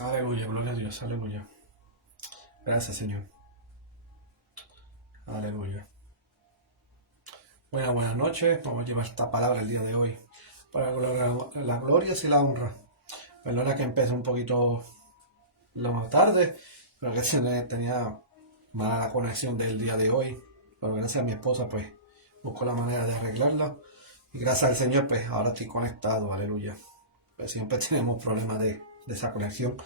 Aleluya, gloria a Dios, aleluya. Gracias, Señor. Aleluya. Buenas noches. Vamos a llevar esta palabra el día de hoy para la gloria y la honra. Perdona que empecé un poquito lo más tarde, pero que tenía mala la conexión del día de hoy. Pero gracias a mi esposa, pues, busco la manera de arreglarla. Y gracias al Señor, pues, ahora estoy conectado, aleluya. Pues siempre tenemos problemas de esa conexión.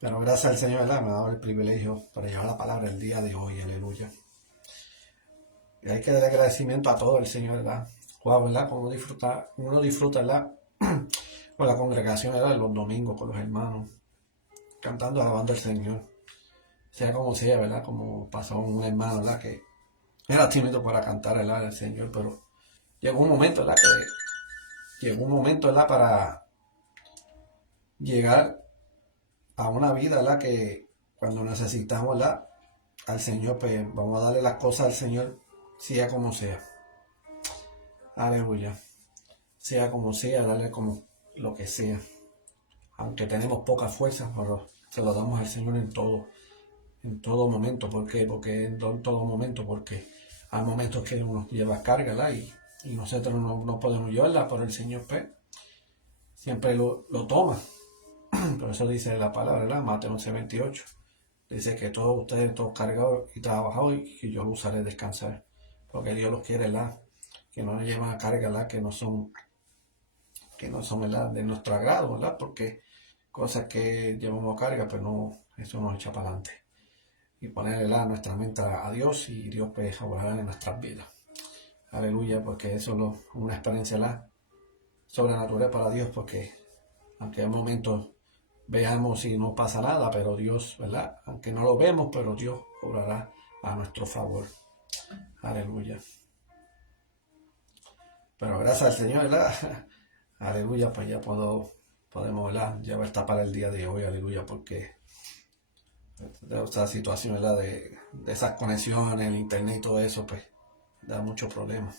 Pero gracias al Señor, ¿verdad? Me ha dado el privilegio para llevar la palabra el día de hoy, aleluya. Y hay que dar agradecimiento a todo el Señor, ¿verdad? Wow, ¿verdad? Como uno disfruta, ¿verdad? Con la congregación, ¿verdad? Los domingos con los hermanos, cantando, alabando al Señor. Sea como sea, ¿verdad? Como pasó un hermano, ¿verdad? Que era tímido para cantar, ¿verdad? Al Señor, pero llegó un momento, ¿verdad? Llegó un momento, ¿verdad? Para llegar a una vida, ¿verdad? Que cuando necesitamos, ¿verdad? Al Señor, pues vamos a darle las cosas al Señor, sea como sea. Aleluya. Sea como sea, darle como lo que sea. Aunque tenemos poca fuerza, pero se lo damos al Señor en todo momento. ¿Por qué? Porque en todo momento, porque hay momentos que uno lleva carga, ¿verdad? Y nosotros no podemos llevarla, pero el Señor pues, siempre lo toma. Por eso dice la palabra, ¿verdad? Mateo 11:28. Dice que todos ustedes, todos cargados y trabajados, y que yo los usaré descansar. Porque Dios los quiere, ¿verdad? Que no nos llevan a carga, ¿verdad? Que no son, ¿verdad? De nuestro agrado, ¿verdad? Porque cosas que llevamos a carga, pero no, eso nos echa para adelante. Y ponerle nuestra mente a Dios, y Dios pues obrará en nuestras vidas. Aleluya, porque eso es una experiencia sobrenatural para Dios, porque aunque en momentos veamos y no pasa nada, pero Dios, ¿verdad? Aunque no lo vemos, pero Dios obrará a nuestro favor. Aleluya. Pero gracias al Señor, ¿verdad? Aleluya, pues ya podemos, ¿verdad? Llevar esta para el día de hoy, aleluya, porque de esta situación, ¿verdad? De esas conexiones, el internet y todo eso, pues da muchos problemas.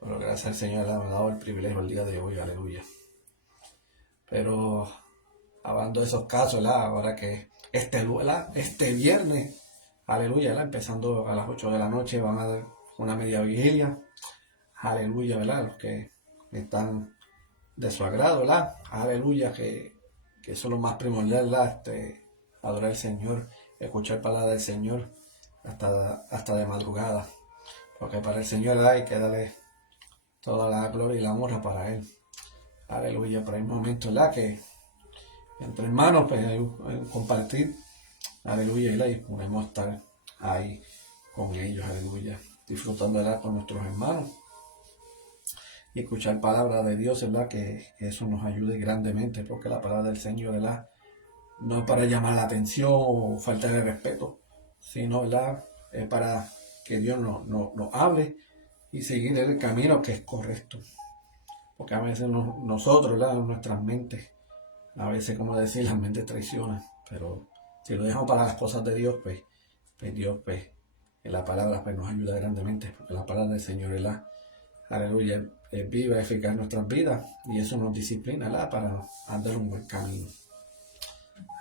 Pero gracias al Señor, ¿verdad? Me ha dado el privilegio el día de hoy, aleluya. Pero hablando de esos casos, ¿verdad? Ahora que este viernes, aleluya, ¿verdad? Empezando a las 8 de la noche, van a dar una media vigilia, aleluya, ¿verdad? Los que están de su agrado, ¿verdad? Aleluya, que eso es lo más primordial, ¿verdad? Adorar al Señor, escuchar palabras del Señor hasta de madrugada. Porque para el Señor, ¿verdad? Hay que darle toda la gloria y la honra para Él. Aleluya, pero hay momentos, ¿verdad? Que entre hermanos, pues hay compartir, aleluya, ¿verdad? Y podemos estar ahí con ellos, aleluya, disfrutando, ¿verdad? Con nuestros hermanos. Y escuchar palabras de Dios, ¿verdad? Que eso nos ayude grandemente, porque la palabra del Señor, ¿verdad? No es para llamar la atención o faltar el respeto, sino, ¿verdad? Es para que Dios nos hable y seguir el camino que es correcto. Porque a veces nosotros, ¿verdad? En nuestras mentes, a veces, como decir, las mentes traicionan, pero si lo dejamos para las cosas de Dios, pues Dios, pues, en la palabra, pues nos ayuda grandemente, porque la palabra del Señor, ¿verdad? Aleluya, es viva, eficaz en nuestras vidas, y eso nos disciplina, ¿verdad? Para andar un buen camino.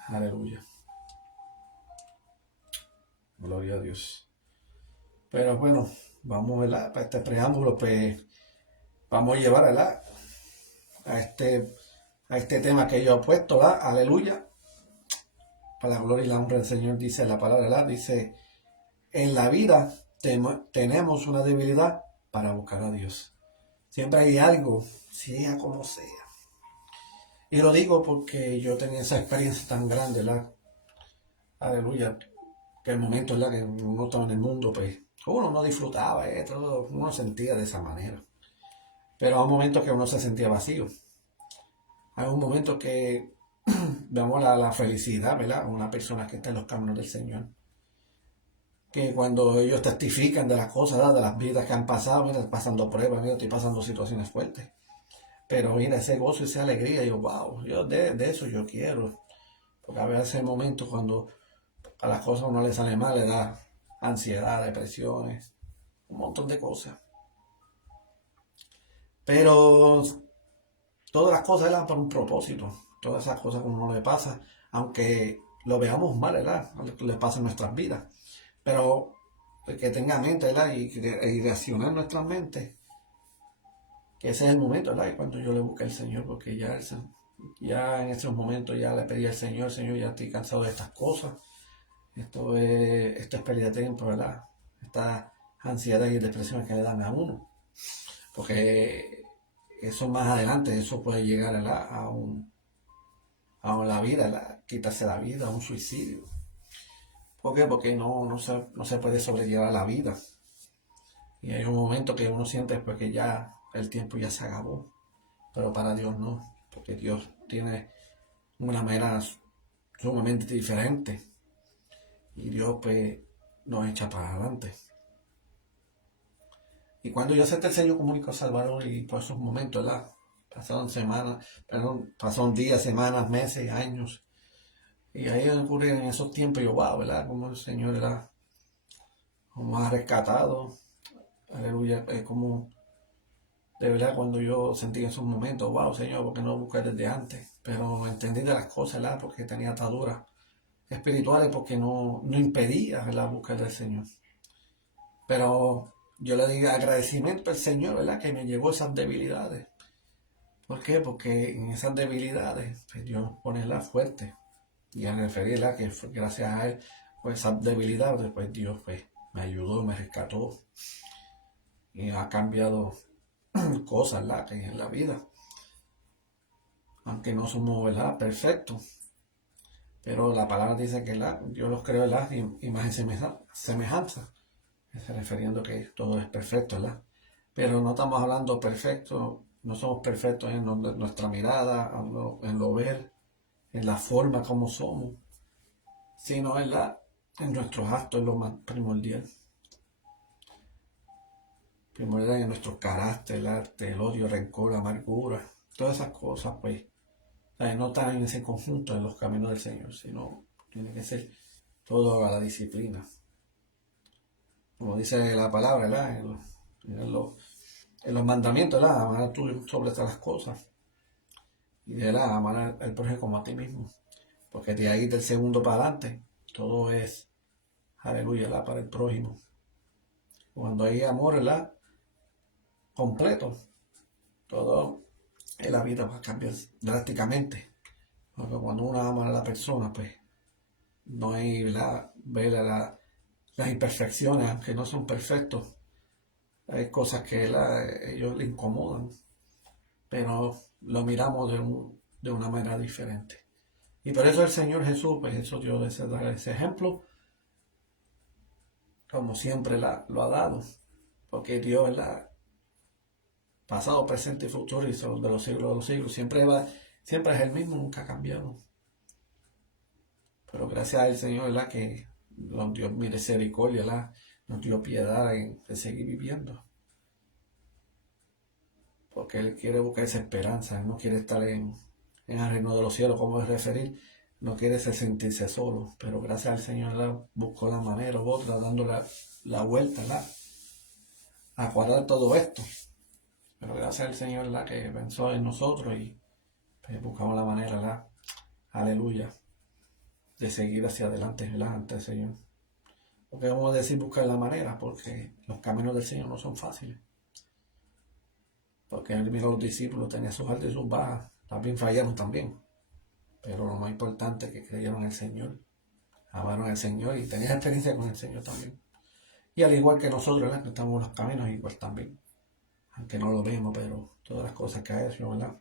Aleluya. Gloria a Dios. Pero bueno, vamos, ¿verdad? Para este preámbulo, pues, vamos a llevar, ¿verdad? A este tema que yo he puesto, ¿verdad? Aleluya. Para la gloria y la honra del Señor, dice la palabra, ¿verdad? Dice, en la vida tenemos una debilidad para buscar a Dios. Siempre hay algo, sea como sea. Y lo digo porque yo tenía esa experiencia tan grande, ¿verdad? Aleluya. Que el momento, ¿verdad? Que uno estaba en el mundo, pues uno no disfrutaba, todo, uno sentía de esa manera. Pero hay momentos que uno se sentía vacío. Hay un momento que vemos la felicidad, ¿verdad? Una persona que está en los caminos del Señor. Que cuando ellos testifican de las cosas, ¿verdad? De las vidas que han pasado, mira, pasando pruebas, mira, estoy pasando situaciones fuertes. Pero mira, ese gozo y esa alegría, yo, wow, yo de eso yo quiero. Porque a veces hay momentos cuando a las cosas a uno le sale mal, le da ansiedad, depresiones, un montón de cosas. Pero todas las cosas eran por un propósito. todas esas cosas como uno le pasa, aunque lo veamos mal, ¿verdad? Lo que le pasa en nuestras vidas. Pero que tenga mente, ¿verdad? Y reaccionar nuestras mentes, que ese es el momento, ¿verdad? Y cuando yo le busque al Señor, porque ya en esos momentos ya le pedí al Señor, Señor, ya estoy cansado de estas cosas. Esto es pérdida de tiempo, ¿verdad? Estas ansiedades y depresiones que le dan a uno. Porque eso más adelante, eso puede llegar, ¿verdad? A la vida, ¿verdad? Quitarse la vida, a un suicidio. ¿Por qué? Porque no se puede sobrellevar la vida. Y hay un momento que uno siente pues, que ya el tiempo ya se acabó. Pero para Dios no. Porque Dios tiene una manera sumamente diferente. Y Dios pues nos echa para adelante. Y cuando yo acepté el Señor como único Salvador y por esos momentos, ¿verdad? Pasaron días, semanas, meses, años. Y ahí ocurre en esos tiempos, yo, wow, ¿verdad? Como el Señor, ¿verdad? Como ha rescatado. Aleluya. Como de verdad cuando yo sentí esos momentos, wow, Señor, porque no lo busqué desde antes. Pero entendí de las cosas, ¿verdad? Porque tenía ataduras espirituales, porque no impedía la búsqueda del Señor. Pero yo le digo agradecimiento al Señor, ¿verdad? Que me llevó esas debilidades. ¿Por qué? Porque en esas debilidades pues Dios pone la fuerte. Y al referirla que fue gracias a Él, pues esas debilidades, pues Dios pues, me ayudó, me rescató. Y ha cambiado cosas, ¿verdad? Que en la vida. Aunque no somos, ¿verdad? Perfectos. Pero la palabra dice que Dios los creó, ¿verdad? Imagen semejanza. Refiriendo que todo es perfecto, ¿verdad? Pero no estamos hablando perfecto, no somos perfectos en nuestra mirada, en lo ver, en la forma como somos, sino en nuestros actos, es lo más primordial. Primordial en nuestro carácter, el odio, rencor, amargura, todas esas cosas, pues, no están en ese conjunto en los caminos del Señor, sino tiene que ser todo a la disciplina. Como dice la palabra, ¿verdad? En los mandamientos, ¿verdad? Amar tú sobre todas las cosas. Y de amar al prójimo como a ti mismo. Porque de ahí del segundo para adelante, todo es, aleluya, ¿verdad? Para el prójimo. Cuando hay amor, ¿verdad? Completo, todo en la vida va a cambiar drásticamente. Porque cuando uno ama a la persona, pues, no hay, ¿verdad? Ver las imperfecciones, aunque no son perfectos. Hay cosas que ellos le incomodan, pero lo miramos de una manera diferente. Y por eso el Señor Jesús, pues eso dio ese ejemplo, como siempre lo ha dado, porque Dios, ¿verdad? Pasado, presente y futuro, y de los siglos, siempre es el mismo, nunca ha cambiado. Pero gracias al Señor, ¿verdad? Que nos dio misericordia, ¿verdad? Nos dio piedad de seguir viviendo. Porque Él quiere buscar esa esperanza, Él no quiere estar en el reino de los cielos, como es referir, no quiere sentirse solo, pero gracias al Señor buscó la manera u otra, dando la vuelta, a cuadrar todo esto. Pero gracias al Señor, que pensó en nosotros y pues, buscamos la manera, aleluya, de seguir hacia adelante, ante el Señor. Porque vamos a decir buscar la manera, porque los caminos del Señor no son fáciles. Porque Él miró a los discípulos, tenía sus altas y sus bajas, también fallaron también. Pero lo más importante es que creyeron en el Señor, amaron al Señor y tenían experiencia con el Señor también. Y al igual que nosotros, que estamos en los caminos, igual también. Aunque no lo vemos, pero todas las cosas que ha hecho, ¿verdad?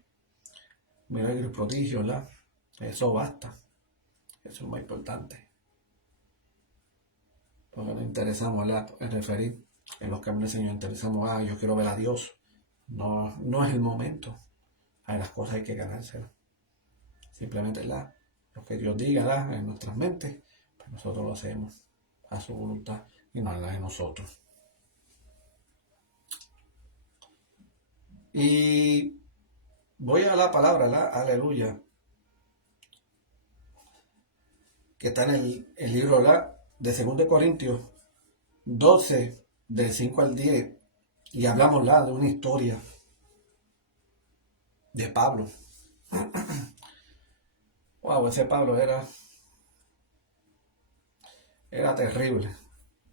Milagros y prodigios, ¿verdad? Eso basta. Eso es lo más importante. Porque nos interesamos, ¿verdad? En referir en los caminos del Señor, interesamos, yo quiero ver a Dios. No es el momento. Hay las cosas hay que ganárselas. Simplemente, lo que Dios diga, en nuestras mentes, pues nosotros lo hacemos a su voluntad y no a la de nosotros. Y voy a la palabra, aleluya, que está en el libro de 2 Corintios 12, del 5 al 10, y hablamos de una historia de Pablo. wow, ese Pablo era terrible,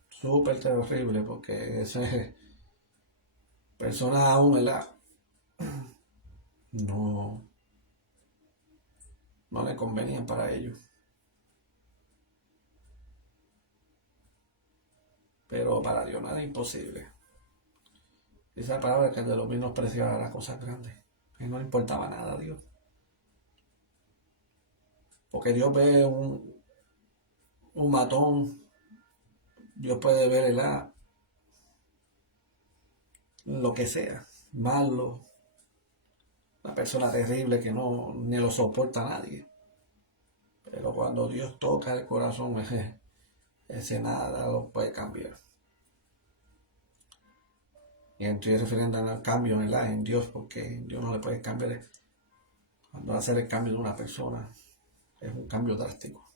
súper terrible, porque ese personas aún, ¿verdad? No, no le convenían para ellos. Pero para Dios nada es imposible. Esa palabra que de los menospreciaba las cosas grandes. Que no le importaba nada a Dios. Porque Dios ve un matón, Dios puede ver lo que sea, malo, una persona terrible que no ni lo soporta a nadie. Pero cuando Dios toca el corazón, ese nada lo puede cambiar. Y estoy refiriendo al cambio, ¿verdad? En Dios, porque Dios no le puede cambiar. Cuando hace el cambio de una persona, es un cambio drástico.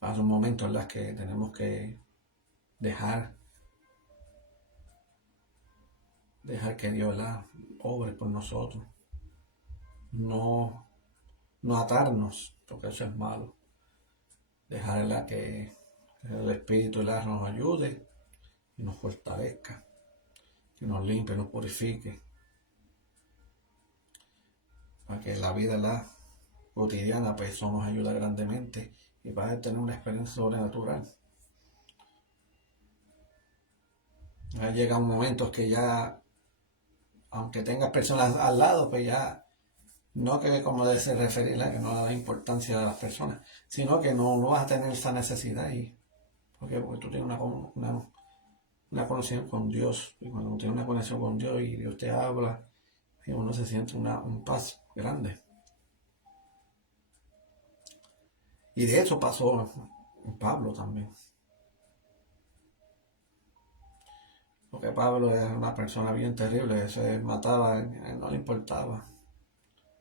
Hay un momento en los que tenemos que dejar que Dios la obre por nosotros. No, no atarnos, porque eso es malo. Dejarla que el Espíritu nos ayude y nos fortalezca, que nos limpie, nos purifique, para que la vida cotidiana pues eso nos ayuda grandemente y para tener una experiencia sobrenatural. Ya llega un momento que ya, aunque tengas personas al lado, pues ya no que como debe ser referirla, que no da importancia a las personas, sino que no vas a tener esa necesidad ahí. ¿Por qué? Porque tú tienes una conexión con Dios. Y cuando uno tiene una conexión con Dios y Dios te habla, y uno se siente un paz grande. Y de eso pasó en Pablo también. Porque Pablo era una persona bien terrible, ese mataba, no le importaba.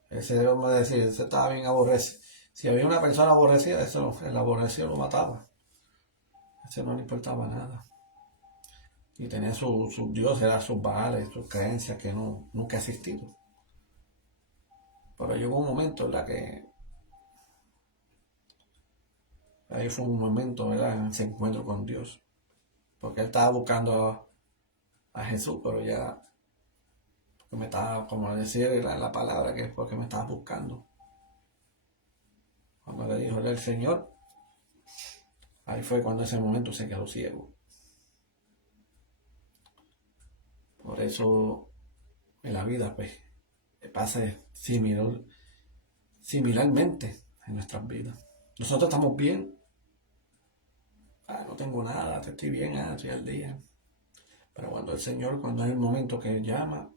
Ese, vamos a decir, ese estaba bien aborrecido. Si había una persona aborrecida, el aborrecido lo mataba. Ese no le importaba nada. Y tenía sus dioses, eran sus baales, sus creencias que nunca ha existido. Pero llegó un momento en la que ahí fue un momento, ¿verdad? En ese encuentro con Dios. Porque él estaba buscando a Jesús, pero ya porque me estaba, como decir la palabra, que es porque me estaba buscando. Cuando le dijo el Señor, ahí fue cuando ese momento se quedó ciego. Por eso en la vida, pues, pasa similarmente en nuestras vidas. Nosotros estamos bien, no tengo nada, estoy bien, estoy al día. Pero cuando el Señor, cuando es el momento que Él llama.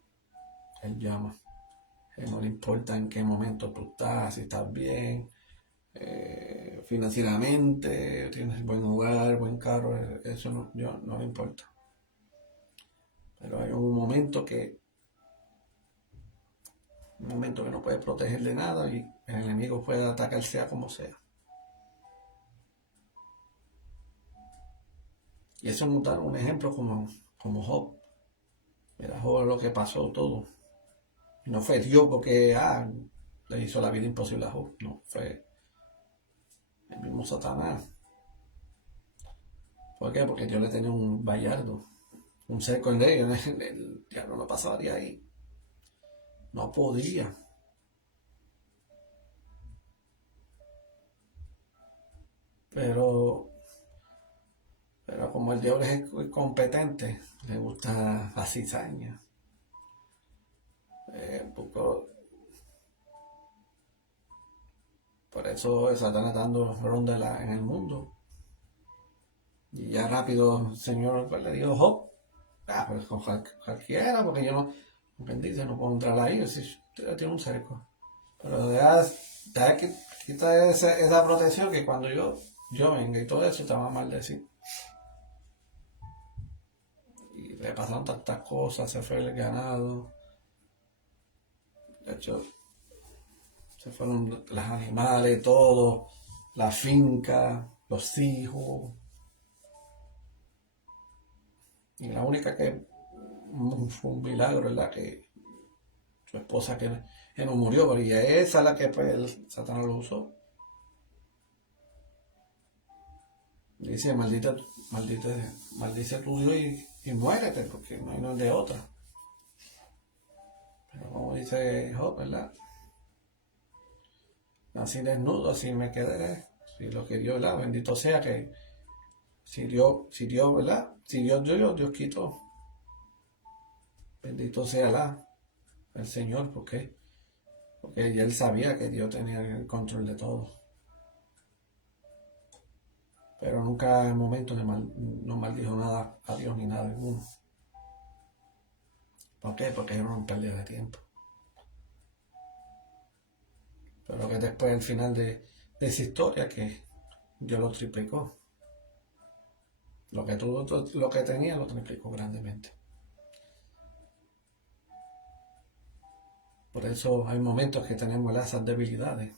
No le importa en qué momento tú estás, si estás bien, financieramente, tienes buen hogar, buen carro, eso no le importa. Pero hay un momento que no puede proteger de nada y el enemigo puede atacar sea como sea. Y eso es un ejemplo como Job. Mira, Job lo que pasó todo. Y no fue Dios porque le hizo la vida imposible a Job. No, fue el mismo Satanás. ¿Por qué? Porque Dios le tenía un vallardo, un cerco en él. El diablo no pasaba de ahí. No podía. Pero como el diablo es competente, le gusta la cizaña. Por eso Satanás dando ronda en el mundo. Y ya rápido el Señor pues, le dijo, Job, pues con cualquiera, porque yo no, bendice, no puedo entrar ahí, si tiene un cerco. Pero ya quita esa protección que cuando yo venga y todo eso te va a maldecir. Y le pasaron tantas cosas, se fue el ganado. De hecho, se fueron los animales, todo, la finca, los hijos. Y la única que fue un milagro es la que su esposa que Él no murió, pero y esa es la que pues, Satanás lo usó. Dice, maldice tu Dios y muérete, porque no hay no de otra. Pero como dice Job, ¿verdad? Así desnudo, así me quedaré. Si lo que Dios, ¿verdad? Bendito sea que si Dios, ¿verdad? Si Dios dio, Dios quitó. Bendito sea el Señor, porque él sabía que Dios tenía el control de todo. Pero nunca en momento no maldijo nada a Dios ni nada de uno. ¿Por qué? Porque era una pérdida de tiempo. Pero que después, al final de esa historia, que Dios lo triplicó. Lo que tenía lo triplicó grandemente. Por eso hay momentos que tenemos esas debilidades.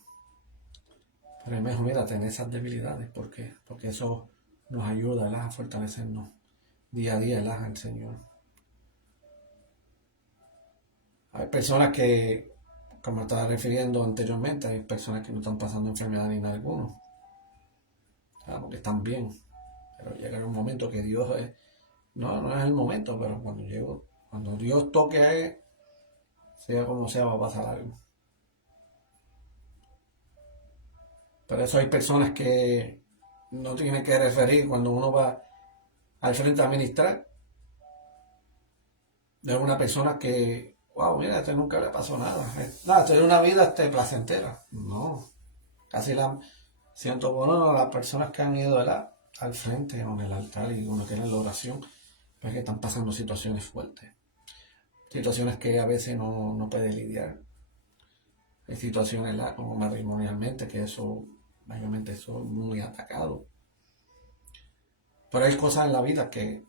Pero es mejor, mira, tener esas debilidades. ¿Por qué? Porque eso nos ayuda a fortalecernos día a día al Señor. Hay personas que, como estaba refiriendo anteriormente, hay personas que no están pasando enfermedad ni nada alguno. Porque están bien. Pero llega un momento que Dios no es el momento, pero cuando Dios toque, sea como sea, va a pasar algo. Por eso hay personas que no tienen que referir cuando uno va al frente a ministrar. De una persona que, wow, mira, a este nunca le pasó nada. Nada, tiene una vida placentera. No. Casi siento bueno las personas que han ido al frente o en el altar y uno tiene la oración, pues que están pasando situaciones fuertes. Situaciones que a veces no puede lidiar. Hay situaciones como matrimonialmente, que eso, mayormente eso es muy atacado. Pero hay cosas en la vida que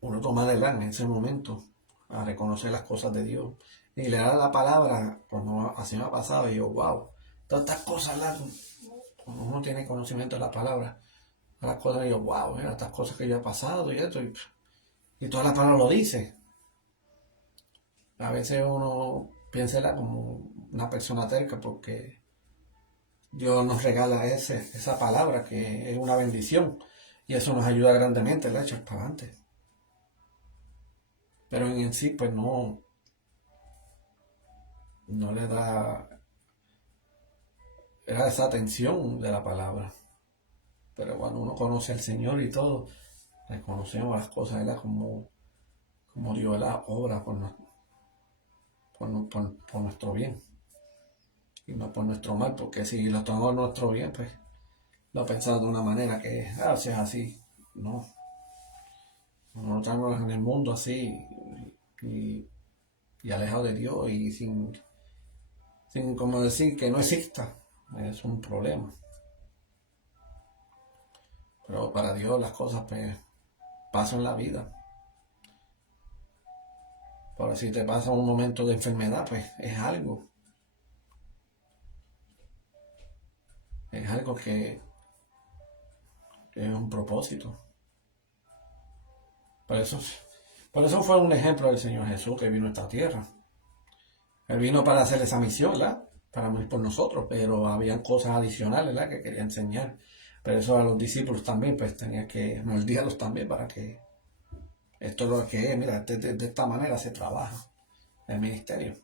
uno toma en ese momento a reconocer las cosas de Dios y le da la palabra, como así me ha pasado, y yo, wow, todas estas cosas, cuando uno tiene conocimiento de la palabra, las cosas, y yo, wow, mira, estas cosas que yo he pasado y esto, y toda la palabra lo dice. A veces uno piensa como una persona terca porque Dios nos regala esa palabra que es una bendición y eso nos ayuda grandemente a echar para adelante. Pero en sí pues no le da esa atención de la palabra. Pero cuando uno conoce al Señor y todo, reconocemos las cosas, ¿verdad? Como Dios la obra por nuestro bien y no por nuestro mal, porque si lo tomamos nuestro bien, pues lo pensamos de una manera que si es así, no. No estamos en el mundo así y alejado de Dios y sin como decir que no exista, es un problema. Pero para Dios las cosas pues pasan en la vida. Pero si te pasa un momento de enfermedad, pues es algo. Es algo que es un propósito. Por eso fue un ejemplo del Señor Jesús que vino a esta tierra. Él vino para hacer esa misión, ¿verdad? Para morir por nosotros, pero habían cosas adicionales, ¿verdad? Que quería enseñar. Pero eso a los discípulos también, pues tenía que moldearlos también para que esto es lo que es, mira, de esta manera se trabaja el ministerio.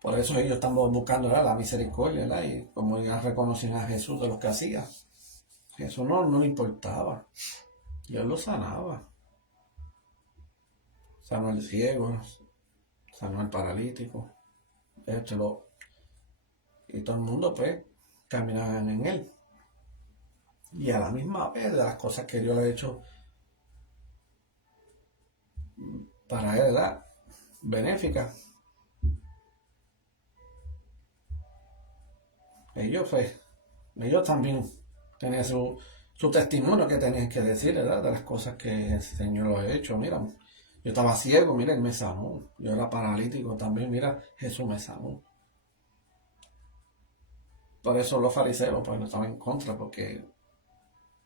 Por eso ellos están buscando, ¿verdad? La misericordia, ¿verdad? Y como ellos reconocen a Jesús de lo que hacía, Jesús no le importaba. Dios lo sanaba. Sanó al ciego, sanó al paralítico, y todo el mundo pues caminaban en él. Y a la misma vez de las cosas que Dios le ha hecho para él, ¿verdad? Benéfica. Ellos también tenían su testimonio que tenían que decir, ¿verdad? De las cosas que el Señor lo ha hecho. Mira, yo estaba ciego, mira, Él me sanó. Yo era paralítico también, mira, Jesús me sanó. Por eso los fariseos pues no estaban en contra, porque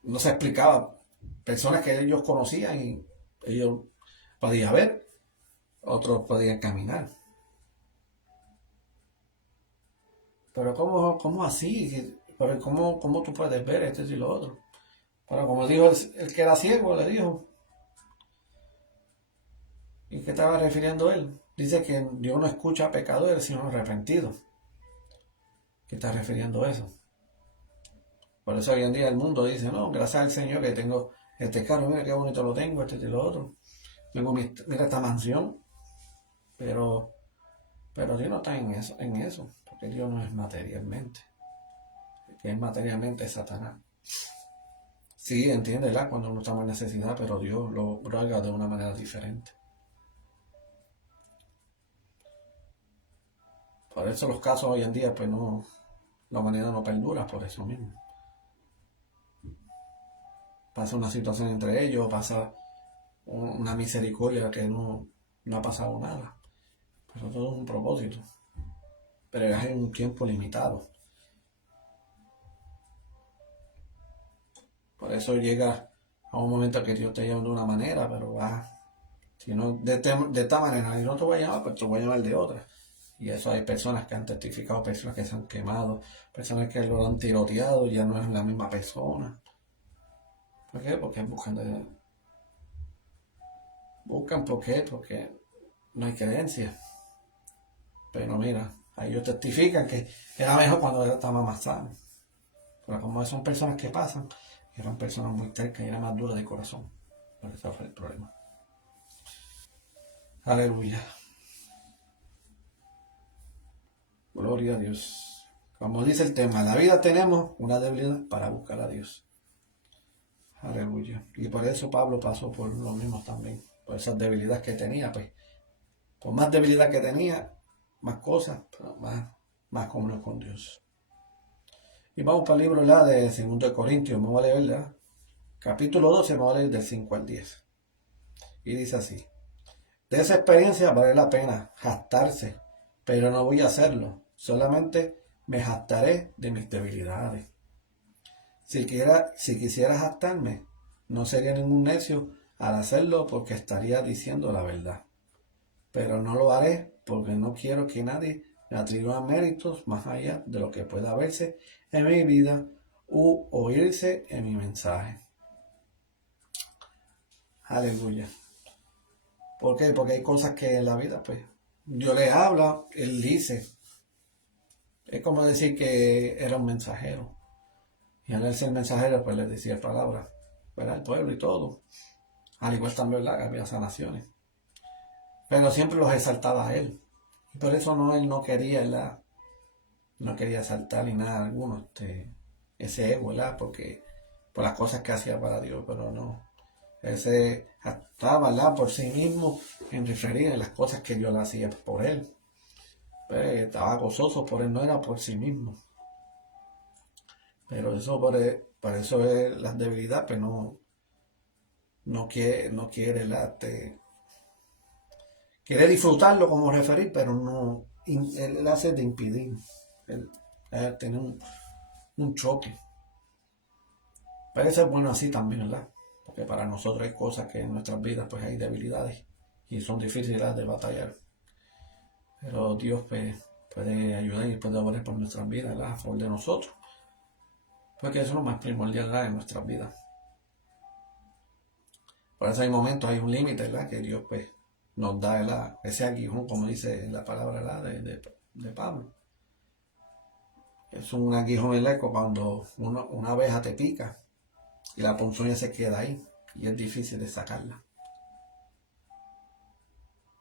no se explicaba. Personas que ellos conocían y ellos podían ver. otros podían caminar. Pero ¿cómo así? Pero ¿cómo tú puedes ver esto y lo otro? Pero como dijo el que era ciego, le dijo, ¿y qué estaba refiriendo él? Dice que Dios no escucha a pecadores sino arrepentidos. ¿Qué está refiriendo eso? Por eso hoy en día el mundo dice, no, gracias al Señor que tengo este carro, mira qué bonito lo tengo, este y lo otro. Mira esta mansión, pero, pero Dios no está en eso, porque Dios no es materialmente. El que es materialmente es Satanás. Sí, entiéndela cuando uno está en necesidad, pero Dios lo haga de una manera diferente. Por eso los casos hoy en día, pues no, la humanidad no perdura por eso mismo. Pasa una situación entre ellos, pasa una misericordia que no ha pasado nada. Pero todo es un propósito. Pero es en un tiempo limitado. Por eso llega a un momento que Dios te llama de una manera, pero si no, de esta manera, y no te voy a llamar, pues te voy a llamar de otra. Y eso hay personas que han testificado, personas que se han quemado, personas que lo han tiroteado y ya no es la misma persona. ¿Por qué? Porque buscan, ¿por qué? Porque no hay creencia. Pero mira, ellos testifican que era mejor cuando estaba más sano. Pero como son personas que pasan, eran personas muy tercas y eran más duras de corazón. Pero ese fue el problema. Aleluya. Gloria a Dios. Como dice el tema, en la vida tenemos una debilidad para buscar a Dios. Aleluya. Y por eso Pablo pasó por lo mismo también. Por esas debilidades que tenía, pues. Por más debilidad que tenía, más cosas, pero más comunión con Dios. Y vamos para el libro de 2 de Corintios, me voy a leer, ¿verdad? Capítulo 12, me voy a leer del 5 al 10. Y dice así. De esa experiencia vale la pena jactarse, pero no voy a hacerlo. Solamente me jactaré de mis debilidades. Si quisiera jactarme, no sería ningún necio al hacerlo porque estaría diciendo la verdad. Pero no lo haré porque no quiero que nadie me atribuya méritos más allá de lo que pueda verse en mi vida u oírse en mi mensaje. Aleluya. ¿Por qué? Porque hay cosas que en la vida, pues, Dios le habla, Él dice. Es como decir que era un mensajero. Y al ser mensajero, pues le decía palabras, ¿verdad? Al pueblo y todo. Al igual también, ¿verdad? Que había sanaciones. Pero siempre los exaltaba a Él. Y por eso él no quería, ¿verdad? No quería saltar ni nada alguno, ese ego, ¿verdad? Porque por las cosas que hacía para Dios, pero no. Él se jactaba, ¿verdad? Por sí mismo en referir a las cosas que Dios le hacía por él. Pues, estaba gozoso por él, no era por sí mismo. Pero eso por eso es la debilidad, pero no quiere, ¿verdad? Quiere disfrutarlo como referir, pero no, él hace de impedir. Él tiene un choque. Pero eso es bueno así también, ¿verdad? Porque para nosotros hay cosas que en nuestras vidas pues hay debilidades y son difíciles de batallar. Pero Dios pues, puede ayudar y puede obrar por nuestras vidas, ¿verdad? A favor de nosotros. Porque eso es lo más primordial, ¿verdad? En nuestras vidas. Por eso hay momentos, hay un límite, ¿verdad? Que Dios pues nos da, ¿verdad? Ese aguijón, como dice la palabra, ¿verdad? De Pablo. Es un aguijón, ¿verdad? Cuando una abeja te pica y la ponzoña se queda ahí y es difícil de sacarla.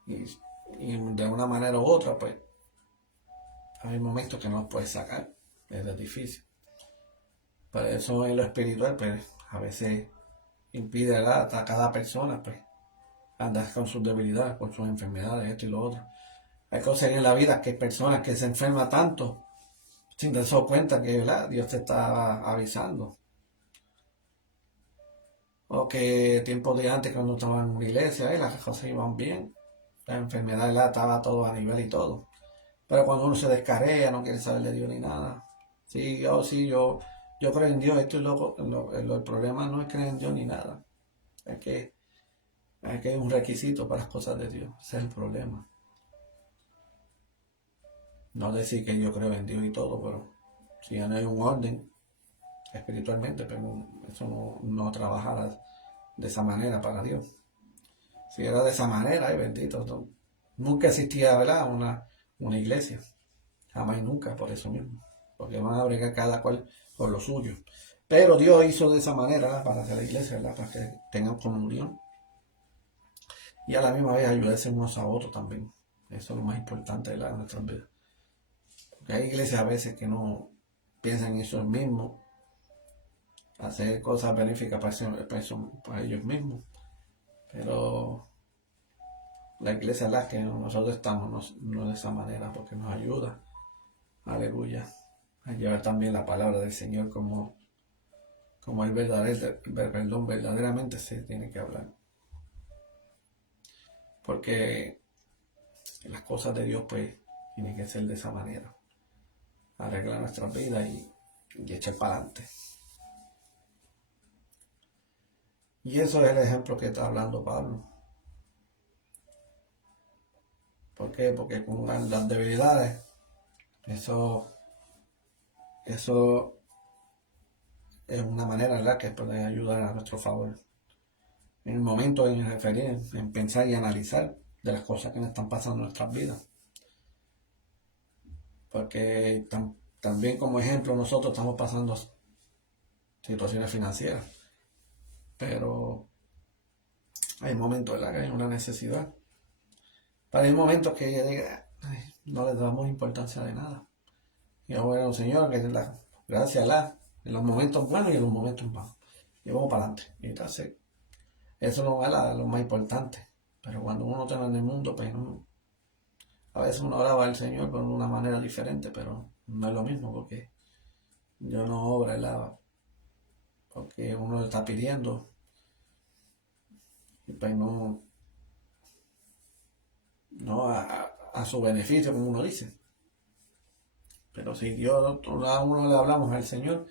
Y de una manera u otra, pues, hay momentos que no los puedes sacar, es difícil. Por eso en lo espiritual, pues, a veces impide a cada persona, pues, andar con sus debilidades, por sus enfermedades, esto y lo otro. Hay cosas en la vida que hay personas que se enferman tanto, sin darse cuenta que, ¿verdad? Dios te está avisando. O que tiempos de antes, cuando estaban en la iglesia, las cosas iban bien, la enfermedad, ¿verdad? Estaba todo a nivel y todo. Pero cuando uno se descarea, no quiere saber de Dios ni nada. Sí, yo creo en Dios, esto es loco. El problema no es creer en Dios ni nada. Es que Es que hay un requisito para las cosas de Dios. Ese es el problema. No decir que yo creo en Dios y todo, pero si ya no hay un orden espiritualmente, pero eso no trabaja de esa manera para Dios. Si era de esa manera, ay bendito, nunca existía, ¿verdad? Una iglesia. Jamás y nunca, por eso mismo. Porque van a bregar cada cual por lo suyo. Pero Dios hizo de esa manera, ¿verdad? Para hacer la iglesia, ¿verdad? Para que tengan comunión. Y a la misma vez ayudarse unos a otros también. Eso es lo más importante, ¿verdad? En nuestras vidas. Porque hay iglesias a veces que no piensan en eso mismos, hacer cosas benéficas para ellos mismos. Pero la iglesia en la que nosotros estamos no de esa manera, porque nos ayuda, aleluya, a llevar también la palabra del Señor como el verdaderamente se tiene que hablar. Porque las cosas de Dios pues tienen que ser de esa manera. Arreglar nuestras vidas y echar para adelante. Y eso es el ejemplo que está hablando Pablo. ¿Por qué? Porque con las debilidades, eso es una manera, ¿verdad?, que puede ayudar a nuestro favor. En el momento en referir, en pensar y analizar de las cosas que nos están pasando en nuestras vidas. Porque también como ejemplo nosotros estamos pasando situaciones financieras. Pero hay momentos, ¿verdad?, que hay una necesidad. Pero hay momentos que ella diga, no le damos importancia de nada. Y bueno, Señor, que gracias a la en los momentos buenos y en los momentos malos. Y vamos para adelante. Y entonces, eso no es lo más importante. Pero cuando uno está en el mundo, pues a veces uno oraba al Señor de una manera diferente, pero no es lo mismo porque Dios no obra porque uno le está pidiendo. Y pues no a su beneficio, como uno dice. Pero si Dios, a uno le hablamos al Señor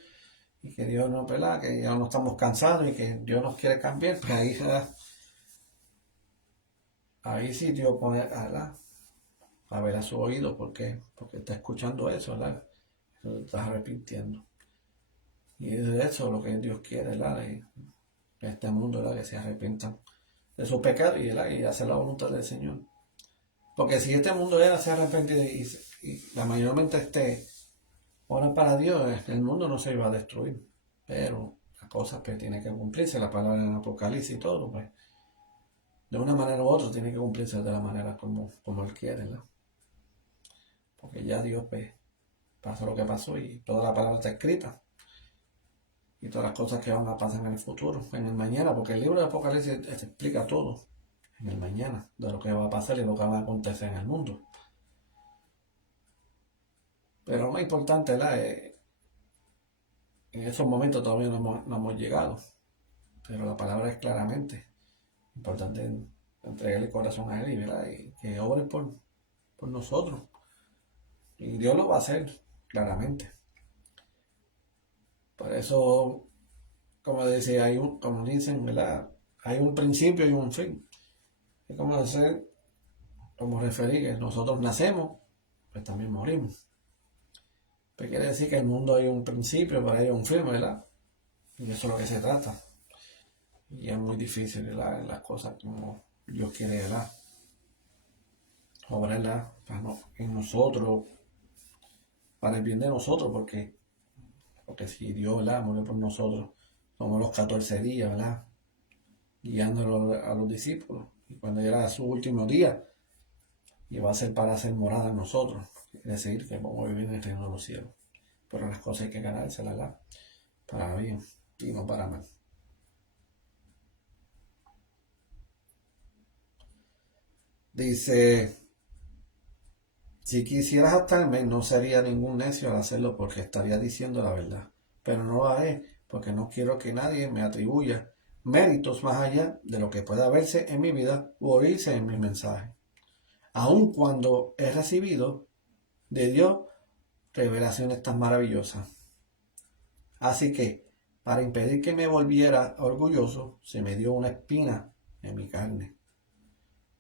y que Dios no pelá, que ya no estamos cansados y que Dios nos quiere cambiar, pues ahí sí Dios pone a ver a su oído porque está escuchando eso, ¿verdad? Eso te estás arrepintiendo. Y es de eso lo que Dios quiere, ¿verdad? En este mundo, ¿verdad? Que se arrepientan de sus pecados y hacer la voluntad del Señor. Porque si este mundo ya se arrepiente y la mayormente ora para Dios, el mundo no se iba a destruir. Pero las cosas pues tienen que cumplirse, la palabra en Apocalipsis y todo, pues de una manera u otra tiene que cumplirse de la manera como Él quiere, ¿no? Porque ya Dios pues pasó lo que pasó y toda la palabra está escrita. Y todas las cosas que van a pasar en el futuro, en el mañana, porque el libro de Apocalipsis te explica todo en el mañana, de lo que va a pasar y lo que va a acontecer en el mundo. Pero lo más importante, en esos momentos todavía no hemos llegado, pero la palabra es claramente importante entregarle el corazón a Él y que obre por nosotros. Y Dios lo va a hacer, claramente. Por eso, como decía, como dicen, ¿verdad? Hay un principio y un fin. Es como referir que nosotros nacemos, pues también morimos. Pues quiere decir que el mundo hay un principio, pero hay un fin, ¿verdad? Y eso es lo que se trata. Y es muy difícil, ¿verdad? Las cosas como Dios quiere, ¿verdad? Obrarla en nosotros, para el bien de nosotros, porque si Dios, ¿verdad?, murió por nosotros, somos los 14 días, ¿verdad?, guiándolo a los discípulos. Y cuando llega su último día, y va a ser para hacer morada en nosotros, es decir, que vamos a vivir en el reino de los cielos. Pero las cosas hay que ganárselas, ¿verdad?, para bien y no para mal. Dice, si quisieras atarme, no sería ningún necio al hacerlo porque estaría diciendo la verdad. Pero no lo haré porque no quiero que nadie me atribuya méritos más allá de lo que pueda verse en mi vida u oírse en mi mensaje. Aun cuando he recibido de Dios revelaciones tan maravillosas. Así que, para impedir que me volviera orgulloso, se me dio una espina en mi carne.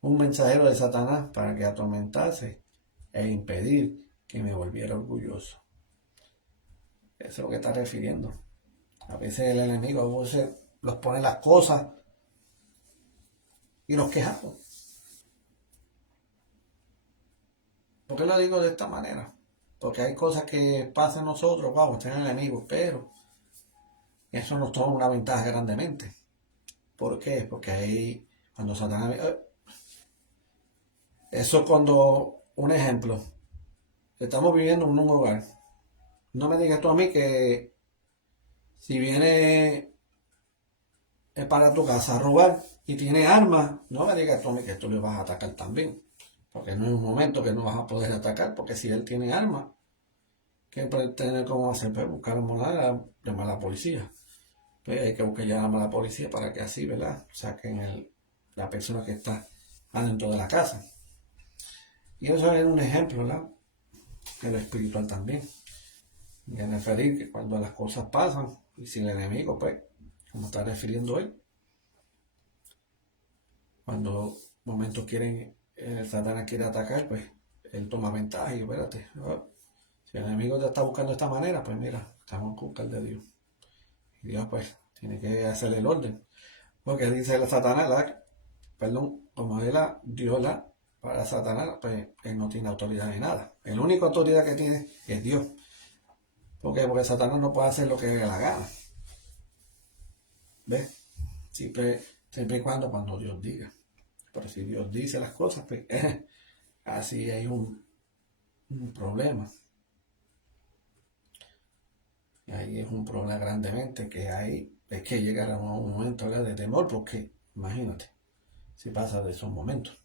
Un mensajero de Satanás para que atormentase e impedir que me volviera orgulloso. Eso es lo que está refiriendo. A veces el enemigo a veces nos pone las cosas y nos quejamos. ¿Por qué lo digo de esta manera? Porque hay cosas que pasan a nosotros, wow, están en el enemigo, pero eso nos toma una ventaja grandemente. ¿Por qué? Porque ahí, cuando Satanás... Eso cuando, un ejemplo, estamos viviendo en un hogar. No me digas tú a mí que si viene para tu casa a robar y tiene armas, no me digas tú a mí que tú le vas a atacar también. Porque no es un momento que no vas a poder atacar, porque si él tiene armas, ¿qué pretende cómo hacer? Pues buscar la moneda, llamar a la policía. Pues hay que buscar llamar a la policía para que así, ¿verdad? Saquen la persona que está adentro de la casa. Y eso es un ejemplo, ¿verdad? De lo espiritual también. Y a referir que cuando las cosas pasan, y si el enemigo, pues, como está refiriendo él, cuando momentos quieren, el Satanás quiere atacar, pues, él toma ventaja y espérate, ¿no? Si el enemigo te está buscando de esta manera, pues mira, estamos en busca de Dios. Y Dios, pues, tiene que hacerle el orden. Porque dice el Satanás, como él Dios para Satanás, pues él no tiene autoridad ni nada. La única autoridad que tiene es Dios. ¿Por qué? Porque Satanás no puede hacer lo que le dé la gana. ¿Ves? Siempre y cuando Dios diga. Pero si Dios dice las cosas, pues así hay un problema. Y ahí es un problema grandemente que hay, es que llegar a un momento de temor, porque imagínate, si pasa de esos momentos.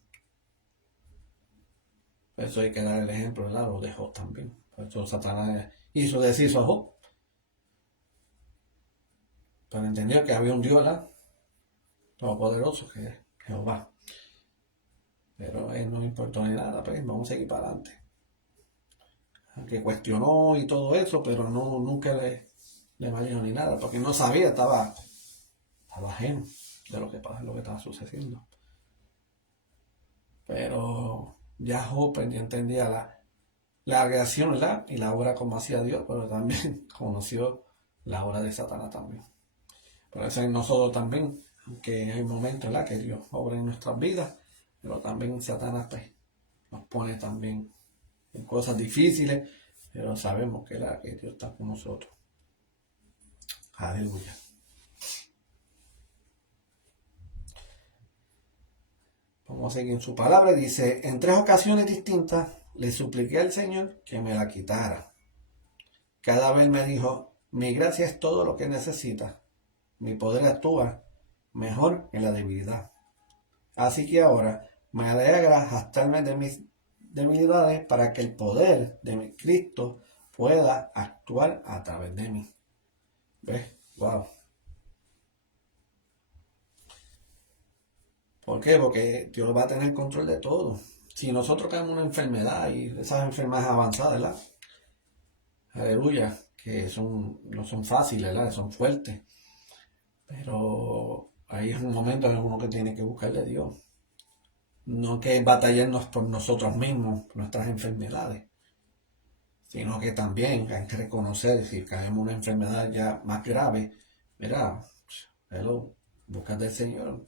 Por eso hay que dar el ejemplo, ¿verdad? Lo de Job también. Por eso Satanás hizo deshizo a Job. Pero entendió que había un Dios, ¿verdad? Todopoderoso, que es Jehová. Pero él no le importó ni nada, pues vamos a seguir para adelante. Que cuestionó y todo eso, pero nunca le valió ni nada, porque no sabía, estaba ajeno de lo que estaba sucediendo. Pero ya Job ya entendía la creación, ¿verdad? Y la obra como hacía Dios, pero también conoció la obra de Satanás también. Por eso en nosotros también, aunque hay momentos, ¿verdad?, que Dios obra en nuestras vidas, pero también Satanás, pues, nos pone también en cosas difíciles, pero sabemos que Dios está con nosotros. Aleluya. Vamos a seguir en su palabra. Dice, en 3 ocasiones distintas le supliqué al Señor que me la quitara. Cada vez me dijo, mi gracia es todo lo que necesitas. Mi poder actúa mejor en la debilidad. Así que ahora me alegra jactarme de mis debilidades para que el poder de mi Cristo pueda actuar a través de mí. ¿Ves? Wow. ¿Por qué? Porque Dios va a tener control de todo. Si nosotros caemos en una enfermedad y esas enfermedades avanzadas, ¿verdad? Aleluya, que no son fáciles, ¿verdad? Son fuertes. Pero ahí es un momento en uno que tiene que buscarle a Dios. No que batallarnos por nosotros mismos, por nuestras enfermedades, sino que también hay que reconocer si caemos en una enfermedad ya más grave, mira, busca del Señor.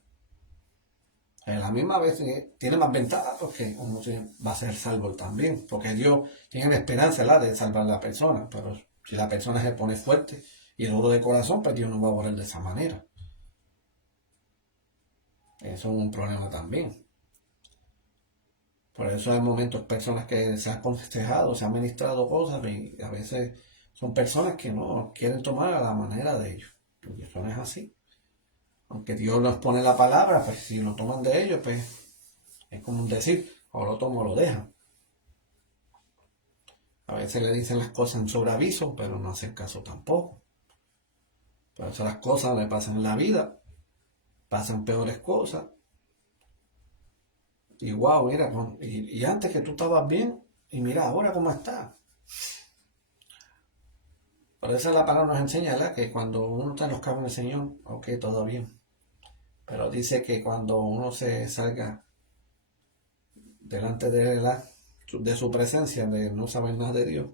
A la misma vez tiene más ventaja porque uno va a ser salvo también, porque Dios tiene la esperanza, ¿verdad?, de salvar a la persona, pero si la persona se pone fuerte y duro de corazón, pues Dios no va a orar de esa manera. Eso es un problema también. Por eso hay momentos personas que se han aconsejado, se han ministrado cosas y a veces son personas que no quieren tomar a la manera de ellos. Y eso no es así. Aunque Dios nos pone la palabra, pues si lo toman de ellos, pues es como un decir, o lo toman o lo dejan. A veces le dicen las cosas en sobreaviso, pero no hacen caso tampoco. Por eso las cosas le pasan en la vida, pasan peores cosas. Y wow, mira, y antes que tú estabas bien, y mira ahora cómo estás. Por eso la palabra nos enseña, ¿verdad?, que cuando uno está en los caminos del Señor, ok, todo bien. Pero dice que cuando uno se salga delante de su presencia, de no saber nada de Dios,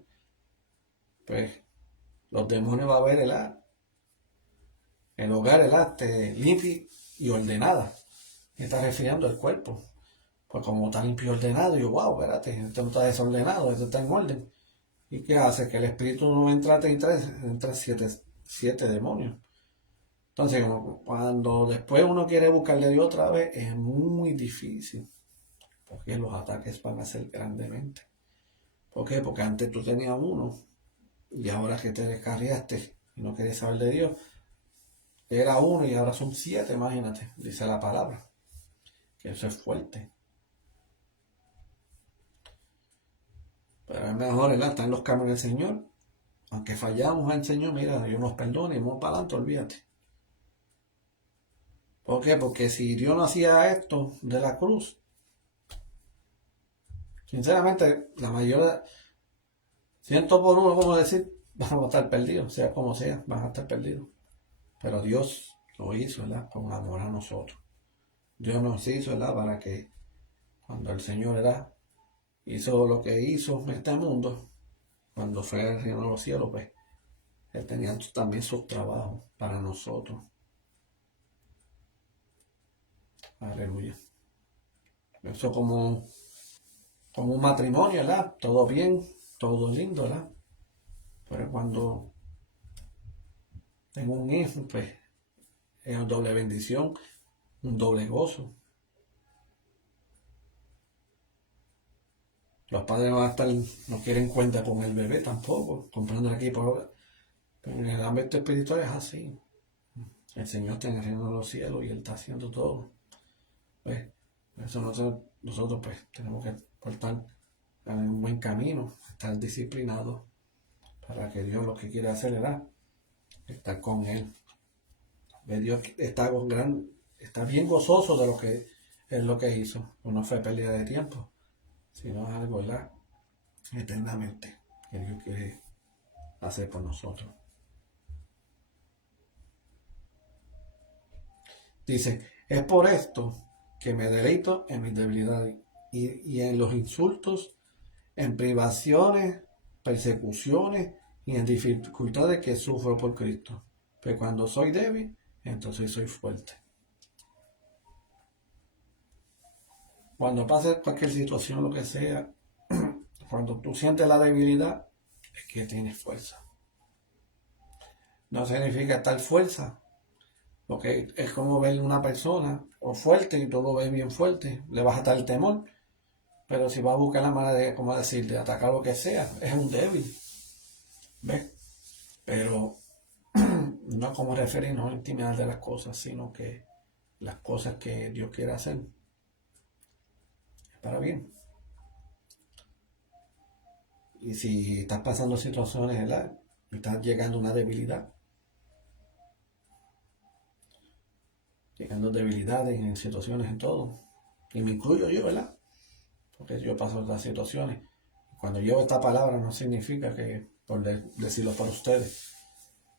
pues los demonios va a ver el hogar, limpio y ordenada. Y está refiriendo el cuerpo. Pues como está limpio y ordenado, yo, wow, espérate, esto no está desordenado, esto está en orden. ¿Y qué hace? Que el espíritu no entra entre siete demonios. Entonces, cuando después uno quiere buscarle a Dios otra vez, es muy difícil. Porque los ataques van a ser grandemente. ¿Por qué? Porque antes tú tenías uno y ahora que te descarriaste y no querías saber de Dios, era uno y ahora son 7, imagínate, dice la palabra. Que eso es fuerte. Pero es mejor, ¿verdad? Estar en los caminos del Señor. Aunque fallamos al Señor, mira, Dios nos perdone y vamos para adelante, olvídate. ¿Por qué? Porque si Dios no hacía esto de la cruz, sinceramente, la mayoría, 100 por 1, como decir, vamos a estar perdidos, sea como sea, van a estar perdidos. Pero Dios lo hizo, ¿verdad? Con amor a nosotros. Dios nos hizo, ¿verdad? Para que cuando el Señor, ¿verdad? Hizo lo que hizo en este mundo, cuando fue al reino de los cielos, pues, Él tenía también sus trabajos para nosotros. Aleluya. Eso como un matrimonio, ¿verdad? Todo bien, todo lindo, ¿verdad? Pero cuando tengo un hijo, pues es una doble bendición, un doble gozo. Los padres no van a estar, no quieren cuenta con el bebé tampoco, comprando aquí por ahora. Pero en el ámbito espiritual es así. El Señor está en el reino de los cielos y Él está haciendo todo. Pues, eso nosotros pues tenemos que portar en un buen camino, estar disciplinados para que Dios lo que quiere hacer es estar con Él. Dios está bien gozoso de lo que es lo que hizo. No fue pérdida de tiempo, sino algo, ¿verdad? Eternamente que Dios quiere hacer por nosotros. Dice, es por esto que me deleito en mis debilidades y en los insultos, en privaciones, persecuciones y en dificultades que sufro por Cristo. Pero cuando soy débil, entonces soy fuerte. Cuando pase cualquier situación, lo que sea, cuando tú sientes la debilidad, es que tienes fuerza. No significa estar fuerza, porque es como ver una persona o fuerte y tú lo ves bien fuerte, le vas a dar el temor, pero si vas a buscar la manera de, como decir, de atacar lo que sea, es un débil, ¿ves? Pero no como referirnos a la intimidad de las cosas, sino que las cosas que Dios quiere hacer es para bien. Y si estás pasando situaciones, ¿verdad? Estás llegando a una debilidad, llegando a debilidades en situaciones en todo. Y me incluyo yo, ¿verdad? Porque yo paso otras situaciones. Cuando llevo esta palabra no significa que por decirlo para ustedes,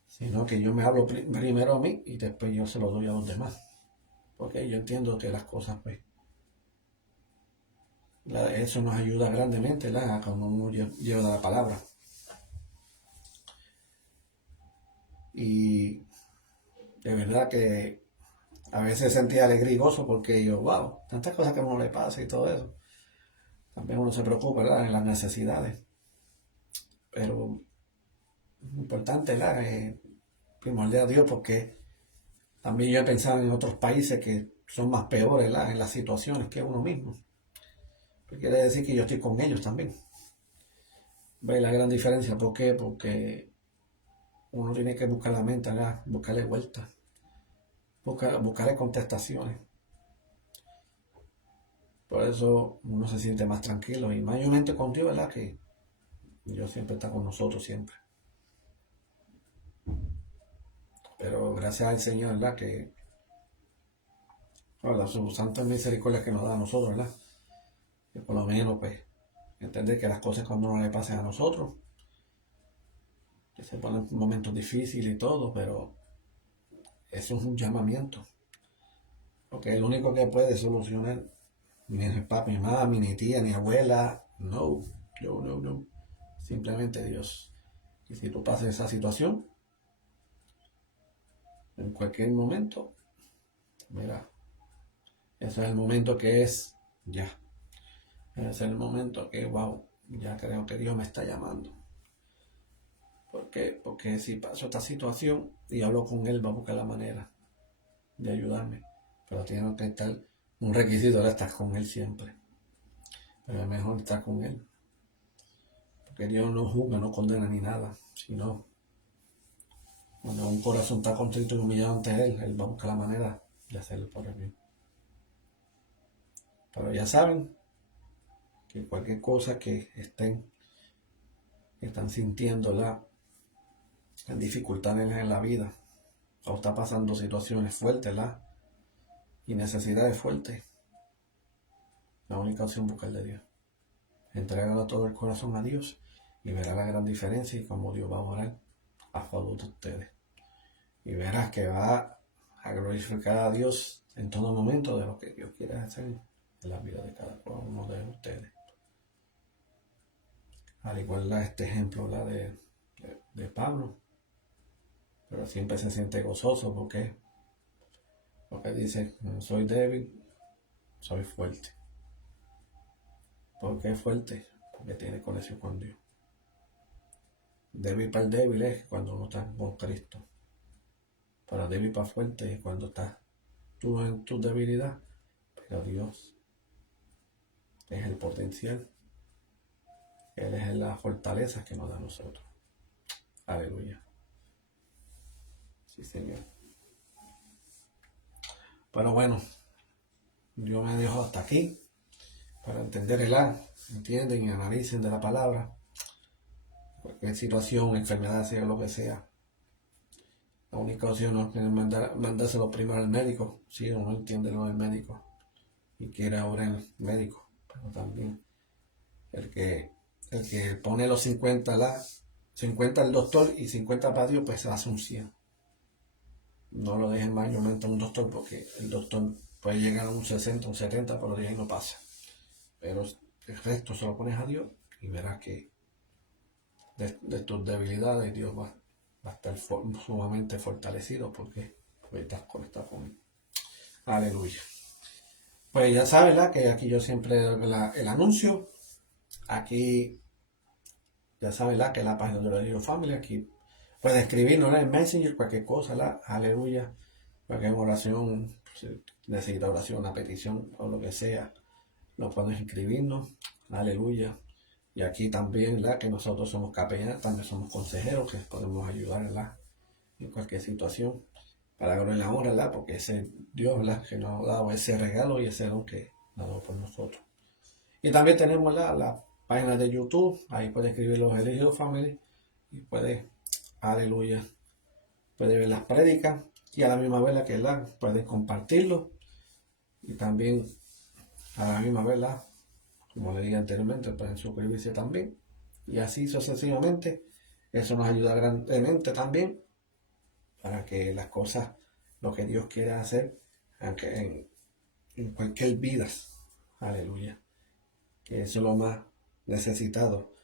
sino que yo me hablo primero a mí y después yo se lo doy a los demás. Porque yo entiendo que las cosas, pues, eso nos ayuda grandemente, ¿verdad? Cuando uno lleva la palabra. Y de verdad que a veces sentía alegría y gozo porque yo, wow, tantas cosas que a uno le pasa y todo eso. También uno se preocupa, ¿verdad? En las necesidades. Pero importante, ¿verdad? Primordial a Dios porque también yo he pensado en otros países que son más peores, ¿verdad? En las situaciones que uno mismo. Pero quiere decir que yo estoy con ellos también. ¿Veis la gran diferencia? ¿Por qué? Porque uno tiene que buscar la mente, ¿verdad? Buscarle vueltas, buscarle contestaciones. Por eso uno se siente más tranquilo y mayormente con Dios, ¿verdad? Que Dios siempre está con nosotros, siempre. Pero gracias al Señor, ¿verdad? Que la su santa misericordia que nos da a nosotros, ¿verdad? Que por lo menos, pues, entender que las cosas cuando no le pasen a nosotros, que se ponen momentos difíciles y todo, pero eso es un llamamiento. Porque el único que puede solucionar ni es papi, mami, ni tía, ni abuela. No, no, no, no. Simplemente Dios. Y si tú pasas esa situación, en cualquier momento, mira, ese es el momento que es ya. Ese es el momento que, wow, ya creo que Dios me está llamando. ¿Por qué? Porque si paso esta situación y hablo con Él, va a buscar la manera de ayudarme. Pero tiene que estar un requisito de estar con Él siempre. Pero es mejor estar con Él. Porque Dios no juzga, no condena ni nada. Sino, cuando un corazón está contrito y humillado ante Él, Él va a buscar la manera de hacerlo por el bien. Pero ya saben que cualquier cosa que están sintiéndola en dificultades en la vida, o está pasando situaciones fuertes, y necesidades fuertes, la única opción es buscar de Dios. Entrégalo todo el corazón a Dios y verás la gran diferencia y cómo Dios va a orar a favor de ustedes. Y verás que va a glorificar a Dios en todo momento de lo que Dios quiere hacer en la vida de cada uno de ustedes. Al igual este ejemplo de Pablo, pero siempre se siente gozoso porque dice, soy débil, soy fuerte. ¿Por qué es fuerte? Porque tiene conexión con Dios. Débil para el débil es cuando no estás con Cristo. Para débil para fuerte es cuando estás tú en tu debilidad. Pero Dios es el potencial. Él es la fortaleza que nos da a nosotros. Aleluya. Sí, Señor. Pero bueno, yo me dejo hasta aquí para entender entienden y analicen de la palabra. Cualquier situación, enfermedad, sea lo que sea. La única opción no es mandárselo primero al médico, si uno entiende lo del médico y quiere ahora el médico, pero también el que pone los 50 al doctor y 50 para Dios, pues se hace un 100. No lo dejen mayormente a un doctor porque el doctor puede llegar a un 60, un 70, pero de ahí no pasa. Pero el resto se lo pones a Dios y verás que de tus debilidades Dios va a estar sumamente fortalecido porque estás conectado con Él. Aleluya. Pues ya sabes, que aquí yo siempre doy el anuncio. Aquí ya sabes, que la página de Radio Family. Aquí puedes escribirnos en Messenger, cualquier cosa, aleluya. Cualquier oración, si necesita oración, una petición o lo que sea, lo puedes escribirnos. Aleluya. Y aquí también, que nosotros somos capellanes, también somos consejeros que podemos ayudar, en cualquier situación. Para gloria y la honra, porque ese Dios, que nos ha dado ese regalo y ese don que nos ha dado por nosotros. Y también tenemos la página de YouTube, ahí puede escribir los elegidos family y puede, aleluya, puede ver las prédicas y a la misma vez que puede compartirlo y también a la misma vez, como le dije anteriormente, pueden suscribirse también y así sucesivamente. Eso nos ayuda grandemente también para que las cosas, lo que Dios quiere hacer en cualquier vida, aleluya, que eso es lo más necesitado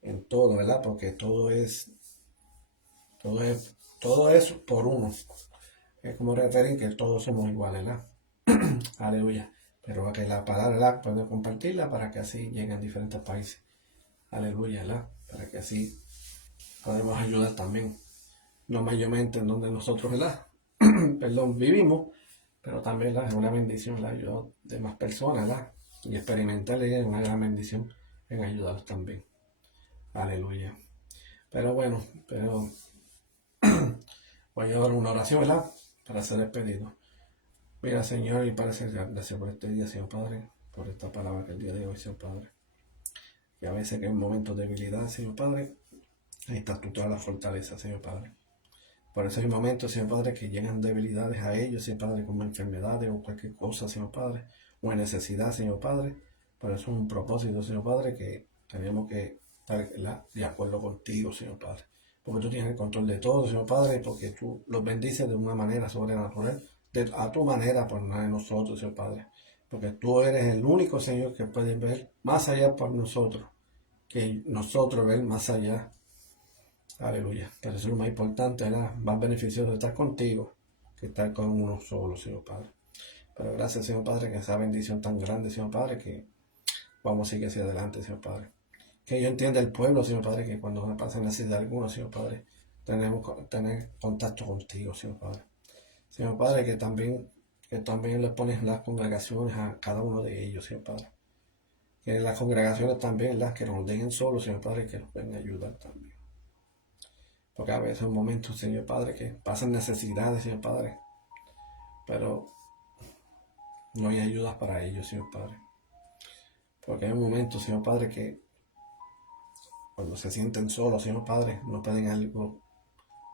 en todo, ¿verdad? Porque todo es por uno. Es como referir que todos somos iguales, ¿verdad? Aleluya. Pero que la palabra pueden compartirla para que así lleguen a diferentes países. Aleluya, ¿verdad? Para que así podamos ayudar también. No mayormente en donde nosotros, ¿verdad? Vivimos, pero también es una bendición la ayuda de más personas, ¿verdad? Y experimentar es una gran bendición en ayudarlos también. Aleluya. Pero bueno, voy a dar una oración, ¿verdad? Para ser despedido. Mira, Señor, y para ser gracias por este día, Señor Padre, por esta palabra que el día de hoy, Señor Padre. Y a veces que en momentos de debilidad, Señor Padre, ahí está tú toda la fortaleza, Señor Padre. Por eso hay momentos, Señor Padre, que llegan debilidades a ellos, Señor Padre, como enfermedades o cualquier cosa, Señor Padre, o en necesidad, Señor Padre. Por eso es un propósito, Señor Padre, que tenemos que estar de acuerdo contigo, Señor Padre. Porque tú tienes el control de todo, Señor Padre, porque tú los bendices de una manera sobrenatural a tu manera, por nada de nosotros, Señor Padre. Porque tú eres el único, Señor, que puede ver más allá por nosotros, que nosotros ver más allá. Aleluya. Pero eso es lo más importante, ¿verdad? Más beneficioso estar contigo que estar con uno solo, Señor Padre. Pero gracias, Señor Padre, que esa bendición tan grande, Señor Padre, que vamos a seguir hacia adelante, Señor Padre. Que yo entienda el pueblo, Señor Padre, que cuando me pasa necesidad alguna, Señor Padre, tenemos que tener contacto contigo, Señor Padre. Señor Padre, que también le pones las congregaciones a cada uno de ellos, Señor Padre. Que las congregaciones también, las que nos dejen solos, Señor Padre, que nos vengan a ayudar también. Porque a veces hay momentos, Señor Padre, que pasan necesidades, Señor Padre, pero no hay ayudas para ellos, Señor Padre. Porque hay momentos, Señor Padre, que cuando se sienten solos, Señor Padre, no pueden algo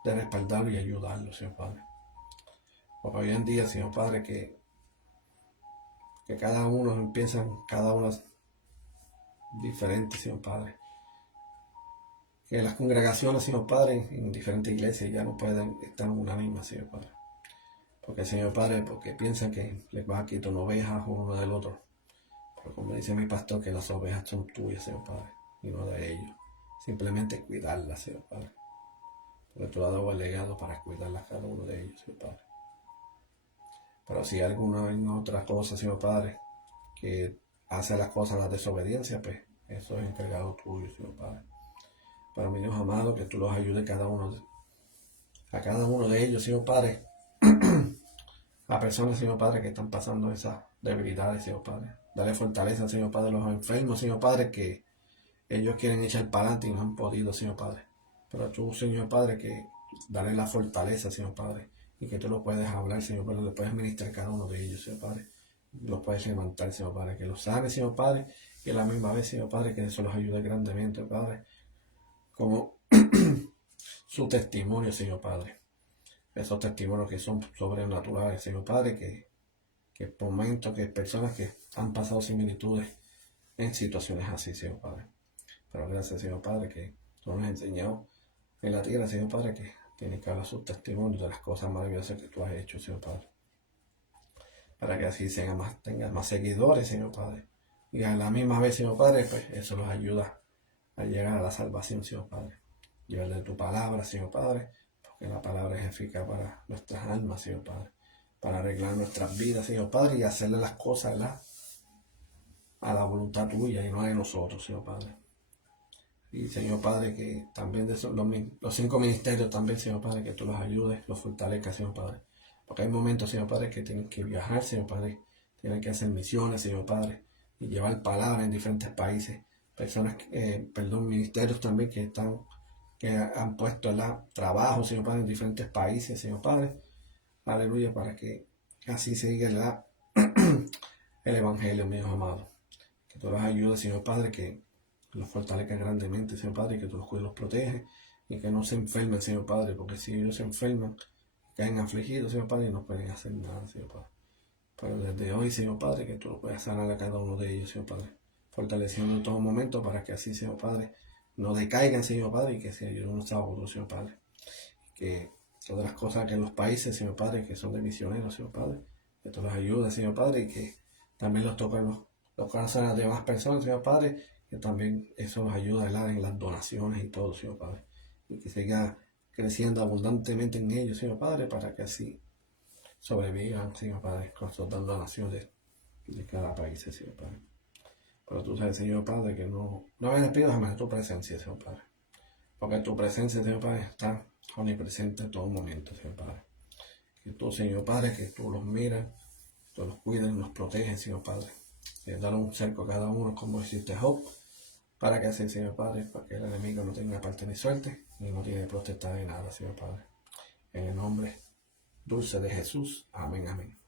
de respaldarlo y ayudarlo, Señor Padre. Porque hoy en día, Señor Padre, que cada uno empieza, cada uno es diferente, Señor Padre. Que las congregaciones, Señor Padre, en diferentes iglesias ya no pueden estar en una misma, Señor Padre. Porque, Señor Padre, porque piensan que les va a quitar una oveja uno del otro. Pero como dice mi pastor, que las ovejas son tuyas, Señor Padre, y no de ellos. Simplemente cuidarlas, Señor Padre. Porque tú has dado el legado para cuidarlas cada uno de ellos, Señor Padre. Pero si alguna en otra cosa, Señor Padre, que hace las cosas la desobediencia, pues eso es encargado tuyo, Señor Padre. Pero mi Dios amado, que tú los ayudes a cada uno de ellos, Señor Padre. A personas, Señor Padre, que están pasando esas debilidades, Señor Padre. Dale fortaleza, Señor Padre, a los enfermos, Señor Padre, que ellos quieren echar para adelante y no han podido, Señor Padre. Pero tú, Señor Padre, que dale la fortaleza, Señor Padre, y que tú lo puedes hablar, Señor Padre, le puedes ministrar a cada uno de ellos, Señor Padre. Los puedes levantar, Señor Padre, que los sane, Señor Padre, y a la misma vez, Señor Padre, que eso los ayude grandemente, Padre, como su testimonio, Señor Padre. Esos testimonios que son sobrenaturales, Señor Padre, que por momentos, que personas que han pasado similitudes en situaciones así, Señor Padre. Pero gracias, Señor Padre, que tú nos has enseñado en la tierra, Señor Padre, que tienes que hablar sus testimonios de las cosas maravillosas que tú has hecho, Señor Padre. Para que así tengan más seguidores, Señor Padre. Y a la misma vez, Señor Padre, pues eso los ayuda a llegar a la salvación, Señor Padre. Llevarle tu palabra, Señor Padre, porque la palabra es eficaz para nuestras almas, Señor Padre. Para arreglar nuestras vidas, Señor Padre, y hacerle las cosas, ¿verdad?, a la voluntad tuya y no a de nosotros, Señor Padre. Y Señor Padre, que también de esos, los 5 ministerios también, Señor Padre, que tú los ayudes, los fortalezcas, Señor Padre. Porque hay momentos, Señor Padre, que tienen que viajar, Señor Padre, tienen que hacer misiones, Señor Padre, y llevar palabras en diferentes países. Personas, ministerios también que han puesto trabajo, Señor Padre, en diferentes países, Señor Padre. Aleluya, para que así siga el Evangelio, mío amado. Que tú los ayudes, Señor Padre, que los fortalezca grandemente, Señor Padre, que tú los cuides, los protege y que no se enfermen, Señor Padre, porque si ellos se enferman, caen afligidos, Señor Padre, y no pueden hacer nada, Señor Padre. Pero desde hoy, Señor Padre, que tú lo puedas sanar a cada uno de ellos, Señor Padre, fortaleciendo en todo momento para que así, Señor Padre, no decaigan, Señor Padre, y que se ayuden unos a otros, Señor Padre. Que todas las cosas que en los países, Señor Padre, que son de misioneros, Señor Padre, que tú los ayudes, Señor Padre, y que también los toquen los corazones de demás personas, Señor Padre, que también eso nos ayuda en las donaciones y todo, Señor Padre, y que siga creciendo abundantemente en ellos, Señor Padre, para que así sobrevivan, Señor Padre, con sus donaciones de cada país, Señor Padre. Pero tú sabes, Señor Padre, que no me despido jamás de tu presencia, Señor Padre, porque tu presencia, Señor Padre, está omnipresente en todo momento, Señor Padre. Que tú, Señor Padre, que tú los miras, tú los cuidas, los proteges, Señor Padre. Dar un cerco a cada uno, como hiciste Job, para que así, Señor Padre, para que el enemigo no tenga parte ni suerte, ni no tiene protesta de nada, Señor Padre. En el nombre dulce de Jesús. Amén, amén.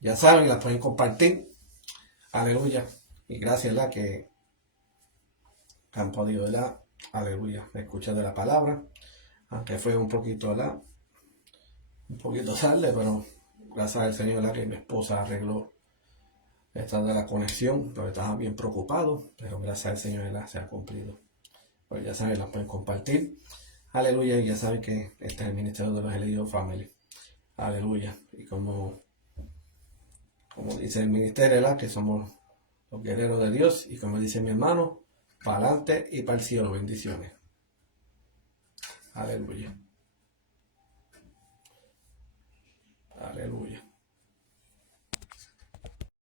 Ya saben, las pueden compartir. Aleluya. Y gracias, ¿verdad?, que han podido, ¿verdad?, aleluya, escuchar de la palabra. Aunque fue un poquito tarde, pero gracias al Señor, ¿verdad?, que mi esposa arregló esta de la conexión, porque estaba bien preocupado, pero gracias al Señor, ¿verdad?, se ha cumplido. Pues ya saben, la pueden compartir. Aleluya, y ya saben que este es el Ministerio de los Elegidos Family. Aleluya. Y como dice el ministerio, ¿verdad? Que somos los guerreros de Dios. Y como dice mi hermano, para adelante y para el cielo. Bendiciones. Aleluya. Aleluya.